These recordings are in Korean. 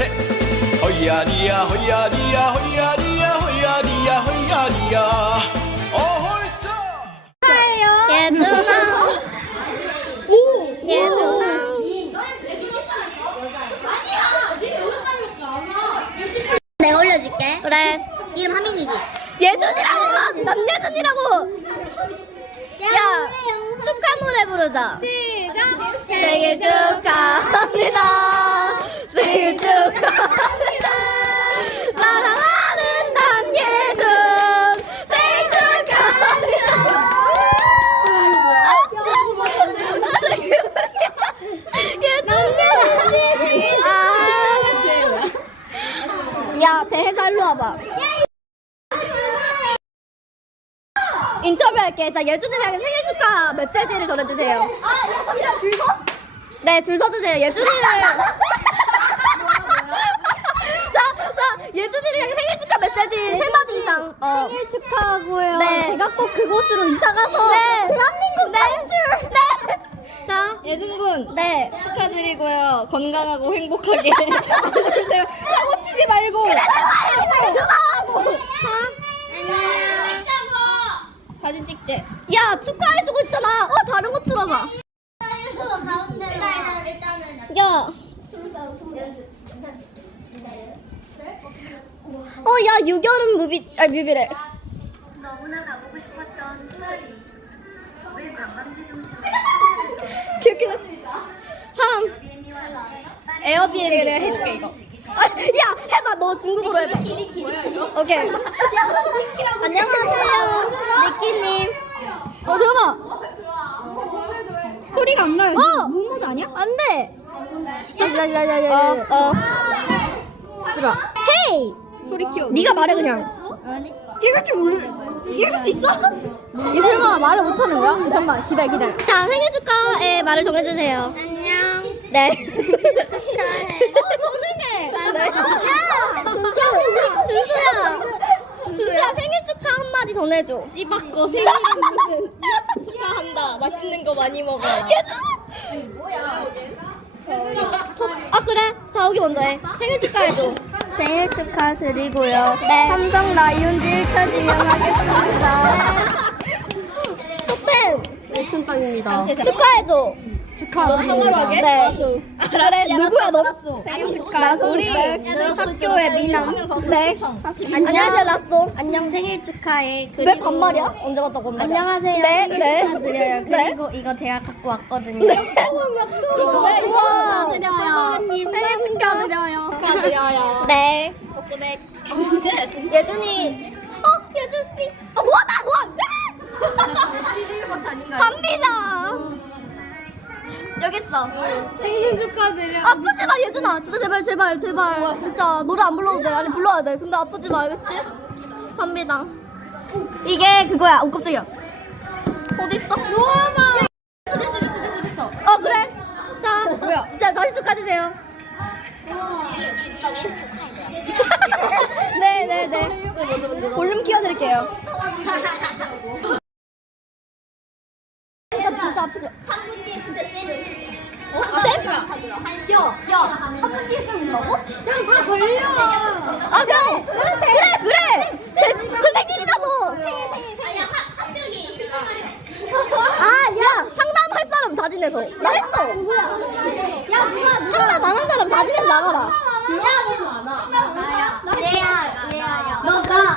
셋 허야리야 허야리야 허야리야 허야리야 허야리야 어홀서 예준아. 예준아. 내가 올려줄게. 그래. 이름 하민이지. 예준이라고! 남예준이라고! 야, 축하 노래 부르자. 시작! 생일 축하합니다. 생일 축하합니다. 사랑하는 남예준 생일 축하합니다. 씨 생일 축하. 야, 대해가 일로 와봐. 인터뷰할게. 자, 예준이랑 생일 축하 메시지를 전해주세요. 아, 야, 잠시만, 줄 서? 네, 줄 서주세요. 예준이를. 자, 자, 예준이랑 생일 축하 메시지 세 마디 이상. 어. 생일 축하하고요. 네. 제가 꼭 그곳으로 이사 가서 네. 대한민국 네. 네. 자, 예준 군 네. 축하드리고요. 건강하고 행복하게 안녕하세요. 사고 치지 말고 예준아! 자, 사진 찍재. 야, 축하해주고 있잖아. 어, 다른 거 틀어봐. 야. 어, 야, 유결은 뮤비, 아, 뮤비래. 너무나 가보고 싶었던 파리. 왜 관광지 중심으로 기억나. 3. 비행기와 함께 에어비앤비. 내가 해줄게 이거. 아, 야, 해봐. 너 중국어로 해봐. 오케이. 안녕하세요. 니키님. 어 잠깐만. 소리가 안 나요. 어! 무모드 아니야? 안 돼. 야야야야야. 어, 어. 싫어. 헤이! 소리 키워. 네가 말해, 그냥. 읽을 줄 몰라. 읽을 수 있어? 이 설마 말을 못하는 거야? 잠깐만 기다려 기다려. 자, 생일 축하의 말을 정해주세요. 안녕. 네. 축하해. 어, 정중해. 네. 야, 준수야. 준수야. 준수야, 생일 축하 한마디 전해줘. 생일은 무슨 축하한다. 맛있는 거 많이 먹어. 아, 그래. 자욱이 먼저 해. 생일 축하해줘. 생일 축하드리고요. 네. 삼성 라이온즈 1차 지명하겠습니다. 좋대. 웨튼짱입니다. 축하해줘. 축하합니다. 네. 그래, 누구야, 너? 생일 축하. 우리? 학교의 미남. 네. 안녕하세요, 라쏘. 안녕 생일 축하해. 왜 반말이야? 언제 갔다 온 말이야? 안녕하세요. 네, 생일 네. 축하드려요. 네. 그리고 이거 제가 갖고 왔거든요. 네. 이거 축하드려요. 축하드려요. 네. 덕분에 예준이. 어, 예준이. 어, 뭐하다, 뭐하. 갑니다. 여기 있어. 생신 축하드려. 아프지 마, 예준아. 진짜 제발, 제발, 제발. 진짜 노래 안 불러도 돼. 아니 불러야 돼. 근데 아프지 마, 알겠지? 갑니다. 이게 그거야. 어, 깜짝이야. 어디 있어? 뭐하나? 됐어 됐어 됐어 됐어 됐어. 어, 그래. 자, 뭐야? 자, 다시 축하드세요. 네, 네, 네. 볼륨 키워드릴게요. 진짜 진짜 아프죠? 3분 뒤에 진짜 쌤을 어? 쌤? 찾으러 한 시 야, 야, 3분 뒤에 쌤 온다고? 그냥 다 걸려. 아, 그래. 그래, 그래. 제, 제 생일이라서. 생일, 생일, 생일. 아니야, 한, 명이 시상하려. 아, 야, 상담할 사람 자진해서. 나 했어. 야, 누가, 누가. 상담 안 한 사람 자진해서 나가라. 나야? 나야. 나야. 너가.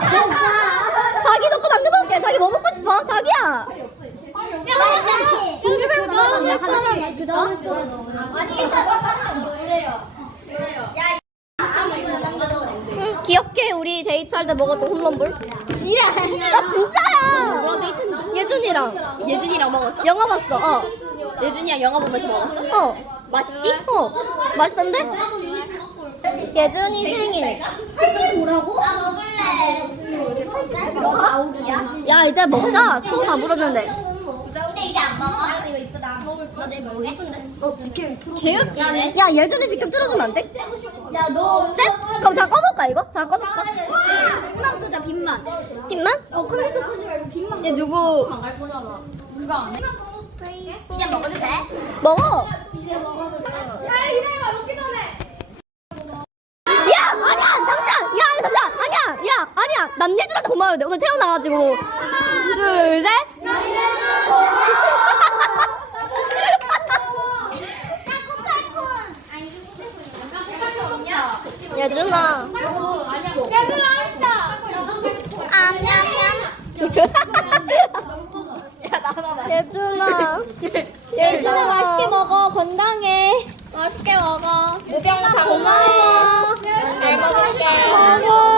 자기 놓고 남겨놓을게. 자기 뭐 먹고 싶 어? 자기야. 야, 나 종류별로 나오는 하나씩. 그 다음에 아니, 일단. 응, 귀엽게 우리 데이트할 때 먹었던 홈런볼. 지랄. 나 진짜야. 예준이랑 예준이랑 먹었어? 영화 봤어. 어. 예준이랑 영화 보면서 먹었어? 어. 맛있디? 어. 맛있던데? 예준이 생일. 뭐라고? 나 먹을래. 너 아욱이야? 야 이제 먹자. 초다 물었는데. 근데 이제 안 먹어? 이거 이쁘다. 먹을 예쁜데. 너 직캠 개웃기네. 야 예준이 직캠 틀어주면 안 돼? 야 너. 쌤? 그럼 자 꺼볼까 이거? 자 꺼볼까? 빈만 끄자 빈만. 빛만? 어 그래 끄지 말고 빈만. 얘 누구? 방갈 거잖아. 누가 안 해? 이제 먹어도 돼? 먹어. 야 기다려봐 먹기 전에. 남예준한테 고마워요. 오늘 태어나가지고. 둘, 셋. 예준아. 예준아. 예준아 맛있게 먹어. 건강해. 맛있게 먹어. 무병장 고마워. 잘 먹을게.